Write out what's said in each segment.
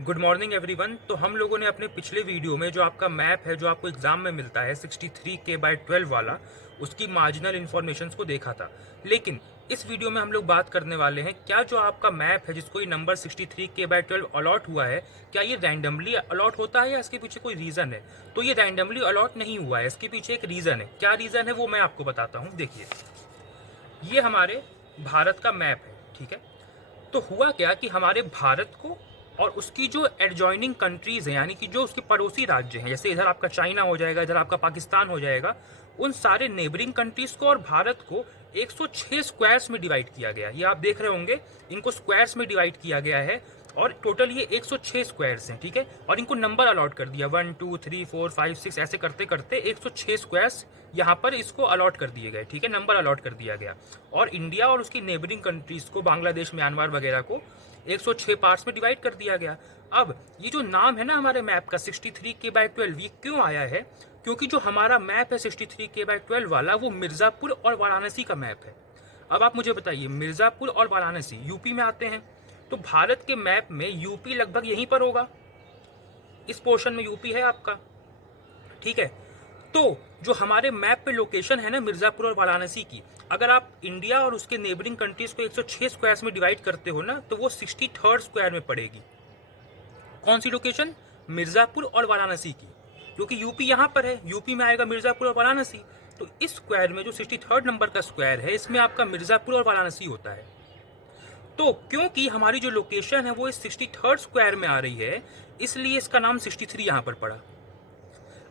Good morning everyone. तो हम लोगों ने अपने पिछले वीडियो में जो आपका मैप है जो आपको एग्जाम में मिलता है 63K/12 वाला, उसकी मार्जिनल इन्फॉर्मेशंस को देखा था। लेकिन इस वीडियो में हम लोग बात करने वाले हैं क्या जो आपका मैप है जिसको ये नंबर 63K/12 अलॉट हुआ है, क्या ये रैंडमली अलॉट होता है या इसके पीछे कोई रीज़न है। तो ये रैंडमली अलॉट नहीं हुआ है, इसके पीछे एक रीज़न है। क्या रीज़न है वो मैं आपको बताता हूँ। देखिए, ये हमारे भारत का मैप है, ठीक है। तो हुआ क्या कि हमारे भारत को और उसकी जो एडजॉइनिंग कंट्रीज हैं, यानी कि जो उसके पड़ोसी राज्य हैं, जैसे इधर आपका चाइना हो जाएगा, इधर आपका पाकिस्तान हो जाएगा, उन सारे नेबरिंग कंट्रीज को और भारत को 106 स्क्वायर्स में डिवाइड किया गया। ये आप देख रहे होंगे, इनको स्क्वायर्स में डिवाइड किया गया है और टोटल ये 106 स्क्वायर्स हैं, ठीक है। और इनको नंबर अलॉट कर दिया 1 2 3 4 5 6 ऐसे करते करते 106 स्क्वायर्स यहाँ पर इसको अलॉट कर दिए गए, ठीक है। नंबर अलॉट कर दिया गया और इंडिया और उसकी नेबरिंग कंट्रीज को, बांग्लादेश, म्यांमार वगैरह को 106 पार्ट्स में डिवाइड कर दिया गया। अब ये जो नाम है ना हमारे मैप का 63K/12, ये क्यों आया है? क्योंकि जो हमारा मैप है 63K/12 वाला, वो मिर्जापुर और वाराणसी का मैप है। अब आप मुझे बताइए, मिर्जापुर और वाराणसी यूपी में आते हैं, तो भारत के मैप में यूपी लगभग यहीं पर होगा, इस पोर्शन में यूपी है आपका, ठीक है। तो जो हमारे मैप पे लोकेशन है ना मिर्जापुर और वाराणसी की, अगर आप इंडिया और उसके नेबरिंग कंट्रीज को 106 स्क्वायर्स में डिवाइड करते हो ना, तो वो 63rd स्क्वायर में पड़ेगी। कौन सी लोकेशन? मिर्जापुर और वाराणसी की, क्योंकि यूपी यहाँ पर है, यूपी में आएगा मिर्जापुर और वाराणसी। तो इस स्क्वायर में जो 63rd नंबर का स्क्वायर है, इसमें आपका मिर्जापुर और वाराणसी होता है। तो क्योंकि हमारी जो लोकेशन है वो इस 63rd स्क्वायर में आ रही है, इसलिए इसका नाम 63 यहाँ पर पड़ा।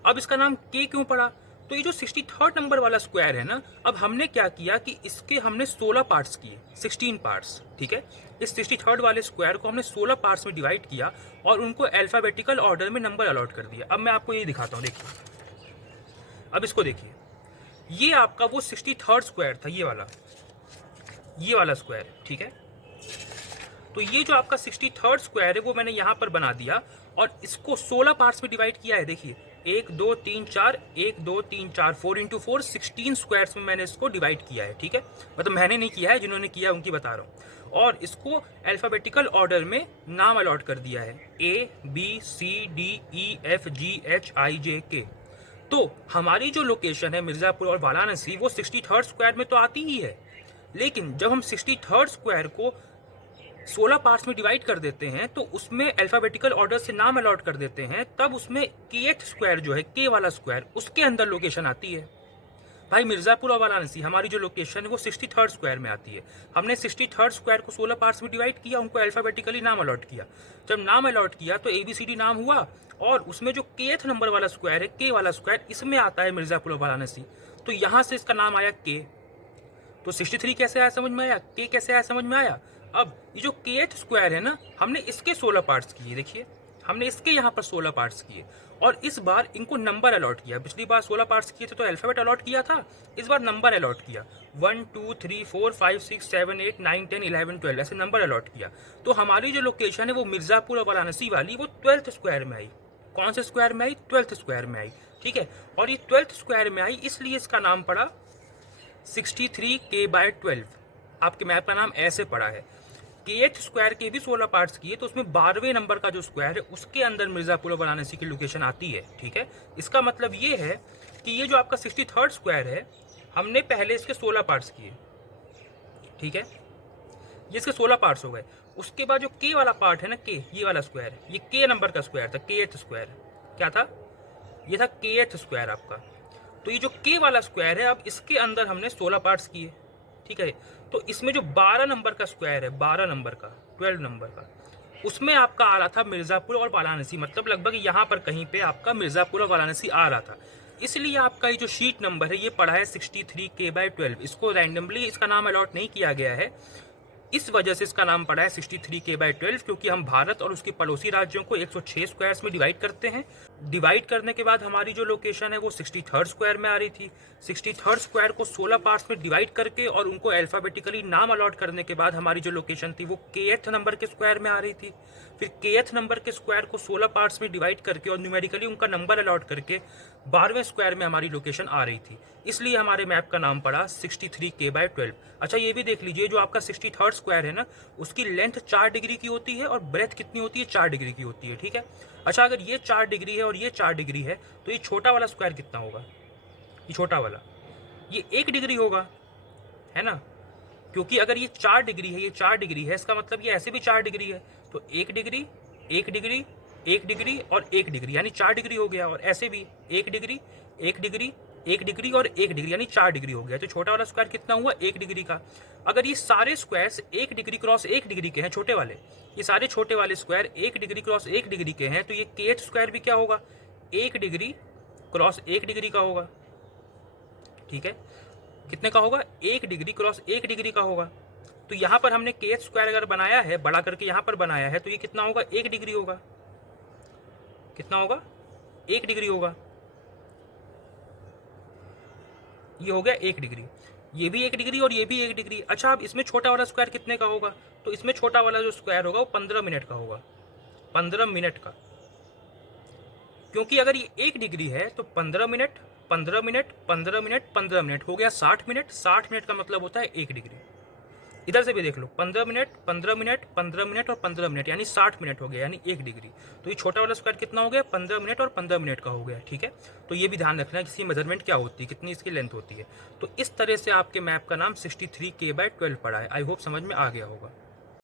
अब इसका नाम के क्यों पड़ा? तो ये जो 63rd नंबर वाला स्क्वायर है ना, अब हमने क्या किया कि इसके हमने 16 पार्ट्स किए, 16 पार्ट्स, ठीक है। इस 63rd वाले स्क्वायर को हमने 16 पार्ट्स में डिवाइड किया और उनको अल्फाबेटिकल ऑर्डर में नंबर अलॉट कर दिया। अब मैं आपको ये दिखाता हूँ, देखिए। अब इसको देखिए, ये आपका वो 63rd स्क्वायर था, ये वाला स्क्वायर, ठीक है। तो ये जो आपका 63rd स्क्वायर है वो मैंने यहाँ पर बना दिया और इसको 16 पार्ट्स में डिवाइड किया है। देखिए, 1 2 3 4, 1 2 3 4, 4 इंटू 4, 16 स्क्वायर्स में मैंने इसको डिवाइड किया है, ठीक है। मतलब मैंने नहीं किया है, जिन्होंने किया उनकी बता रहा हूँ। और इसको अल्फाबेटिकल ऑर्डर में नाम अलॉट कर दिया है, ABCDEFGHIJK। तो हमारी जो लोकेशन है मिर्जापुर और वाराणसी, वो 63rd स्क्वायर में तो आती ही है, लेकिन जब हम 63rd स्क्वायर को 16 पार्ट्स में डिवाइड कर देते हैं, तो उसमें अल्फाबेटिकल ऑर्डर से नाम अलॉट कर देते हैं, तब उसमें Kth स्क्वायर जो है, के वाला स्क्वायर, उसके अंदर लोकेशन आती है। भाई, मिर्जापुर और वाराणसी हमारी जो लोकेशन है वो 63rd स्क्वायर में आती है। हमने 63rd स्क्वायर को 16 पार्ट्स में डिवाइड किया, उनको अल्फाबेटिकली नाम अलॉट किया। जब नाम अलॉट किया तो ABCD नाम हुआ और उसमें जो Kth नंबर वाला स्क्वायर है, के वाला स्क्वायर, इसमें आता है मिर्जापुर और वाराणसी। तो यहाँ से इसका नाम आया के। तो 63 कैसे आया समझ में आया, के कैसे आया समझ में आया। अब ये जो Kth स्क्वायर है ना, हमने इसके 16 पार्ट्स किए। देखिए, हमने इसके यहाँ पर 16 पार्ट्स किए और इस बार इनको नंबर अलॉट किया। पिछली बार 16 पार्ट्स किए थे तो अल्फाबेट अलॉट किया था, इस बार नंबर अलॉट किया। 1 2 3 4 5 6 7 8 9 10 11 12 ऐसे नंबर अलॉट किया। तो हमारी जो लोकेशन है वो मिर्जापुर और वाराणसी वाली, वो 12th स्क्वायर में आई। कौन से स्क्वायर में आई? 12th स्क्वायर में आई, ठीक है। और ये 12th स्क्वायर में आई, इसलिए इसका नाम पड़ा 63K/12। आपके मैप का नाम ऐसे पड़ा है। Kth स्क्वायर के भी 16 पार्ट्स किए, तो उसमें 12वें नंबर का जो स्क्वायर है उसके अंदर मिर्जापुर और वाराणसी की लोकेशन आती है, ठीक है। इसका मतलब ये है कि ये जो आपका 63rd स्क्वायर है, हमने पहले इसके 16 पार्ट्स किए, ठीक है। ये इसके 16 पार्ट्स हो गए। उसके बाद जो के वाला पार्ट है ना, के, ये वाला स्क्वायर, ये के नंबर का स्क्वायर था, Kth स्क्वायर। क्या था? ये था Kth स्क्वायर आपका। तो ये जो के वाला स्क्वायर है, अब इसके अंदर हमने 16 पार्ट्स किए, ठीक है। तो इसमें जो 12 नंबर का स्क्वायर है, 12 नंबर का, 12 नंबर का, उसमें आपका आ रहा था मिर्जापुर और वाराणसी। मतलब लगभग यहाँ पर कहीं पे आपका मिर्जापुर और वाराणसी आ रहा था, इसलिए आपका ये जो शीट नंबर है ये पड़ा है 63K/12। इसको रैंडमली इसका नाम अलॉट नहीं किया गया है, इस वजह से इसका नाम पड़ा है 63K/12, क्योंकि हम भारत और उसके पड़ोसी राज्यों को 106 स्क्वायर्स में डिवाइड करते हैं। डिवाइड करने के बाद हमारी जो लोकेशन है वो 63rd स्क्वायर में आ रही थी। 63rd स्क्वायर को 16 पार्ट्स में डिवाइड करके और उनको अल्फाबेटिकली नाम अलॉट करने के बाद हमारी जो लोकेशन थी वो Kth नंबर के स्क्वायर में आ रही थी। फिर Kth नंबर के स्क्वायर को 16 पार्ट्स में डिवाइड करके और न्यूमेरिकली उनका नंबर अलॉट करके 12वें स्क्वायर में हमारी लोकेशन आ रही थी, इसलिए हमारे मैप का नाम पड़ा 63K/12। अच्छा, ये भी देख लीजिए, जो आपका 63rd स्क्वायर है ना, उसकी लेंथ 4 डिग्री की होती है और ब्रेथ कितनी होती है, 4 डिग्री की होती है। ठीक है। अच्छा, अगर ये 4 डिग्री है और ये 4 डिग्री है तो ये छोटा वाला स्क्वायर कितना होगा, ये छोटा वाला, ये 1 डिग्री होगा, है ना। क्योंकि अगर ये 4 डिग्री है, ये 4 डिग्री है, इसका मतलब ये ऐसे भी 4 डिग्री है, तो 1 डिग्री, 1 डिग्री, 1 डिग्री और 1 डिग्री, यानी 4 डिग्री हो गया। और ऐसे भी 1 डिग्री, 1 डिग्री, 1 डिग्री और 1 डिग्री, यानी 4 डिग्री हो गया। तो छोटा वाला स्क्वायर कितना हुआ, 1 डिग्री का। अगर ये सारे स्क्वायर्स 1 डिग्री क्रॉस 1 डिग्री के हैं, छोटे वाले, ये सारे छोटे वाले स्क्वायर 1 डिग्री क्रॉस 1 डिग्री के हैं, तो ये केट स्क्वायर भी क्या होगा, 1 डिग्री क्रॉस 1 डिग्री का होगा। ठीक है, कितने का होगा, 1 डिग्री क्रॉस 1 डिग्री का होगा। तो यहां पर हमने के स्क्वायर अगर बनाया है, बड़ा करके यहां पर बनाया है, तो ये कितना होगा, 1 डिग्री होगा। कितना होगा, 1 डिग्री होगा। ये हो गया 1 डिग्री, ये भी 1 डिग्री और ये भी 1 डिग्री। अच्छा, अब इसमें छोटा वाला स्क्वायर कितने का होगा, तो इसमें छोटा वाला जो स्क्वायर होगा वो 15 मिनट का होगा, 15 मिनट का। क्योंकि अगर ये 1 डिग्री है तो 15 मिनट, 15 मिनट, 15 मिनट, 15 मिनट हो गया 60 मिनट। 60 मिनट का मतलब होता है 1 डिग्री। इधर से भी देख लो, 15 मिनट, 15 मिनट, 15 मिनट और 15 मिनट, यानी 60 मिनट हो गया, यानी 1 डिग्री। तो ये छोटा वाला स्क्वायर कितना हो गया, 15 मिनट और 15 मिनट का हो गया। ठीक है, तो ये भी ध्यान रखना है कि इसकी मेजरमेंट क्या होती है, कितनी इसकी लेंथ होती है। तो इस तरह से आपके मैप का नाम 63K/12 पड़ा है। आई होप समझ में आ गया होगा।